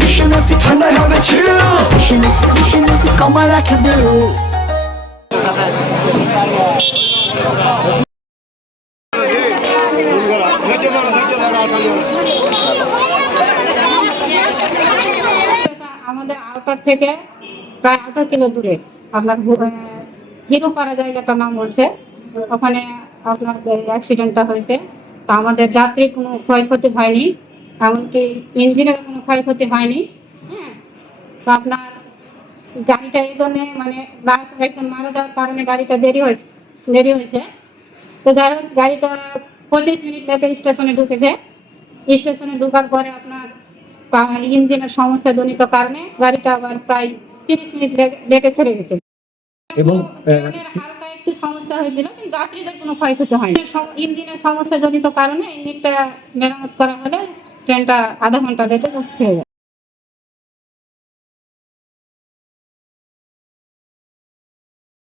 Vision is ঠান্ডা হবে ছিল vision is কমা রাখবে আমাদের আউটার থেকে প্রায় 8 কিলো দূরে আপনার হিরোপাড়া জায়গাটার নাম বলছে, ওখানে আপনার অ্যাক্সিডেন্টটা হয়েছে। তো আমাদের যাত্রীর কোনো ক্ষয়ক্ষতি হয়নি, এমনকি ইঞ্জিনের কোনো ক্ষয়ক্ষতি হয়নি। হ্যাঁ, তো আপনার গাড়িটা এই জন্যে মানে একজন মারা যাওয়ার কারণে গাড়িটা দেরি হয়েছে। তো যাই হোক, গাড়িটা 25 মিনিট লেটে স্টেশনে ঢুকেছে। স্টেশনে ঢোকার পরে আপনার ইঞ্জিনের সমস্যা জনিত কারণে গাড়িটা আবার প্রায় 30 মিনিট লেটে ছেড়ে গেছে এবং হালকা একটু সমস্যা হয়েছিল, কিন্তু যাত্রীদের কোনো ক্ষয়ক্ষতি হয়নি। ইঞ্জিনের সমস্যা জনিত কারণে ইঞ্জিনটা মেরামত করা হলে ট্রেনটা আধা ঘন্টা লেটে ছেড়ে যায়।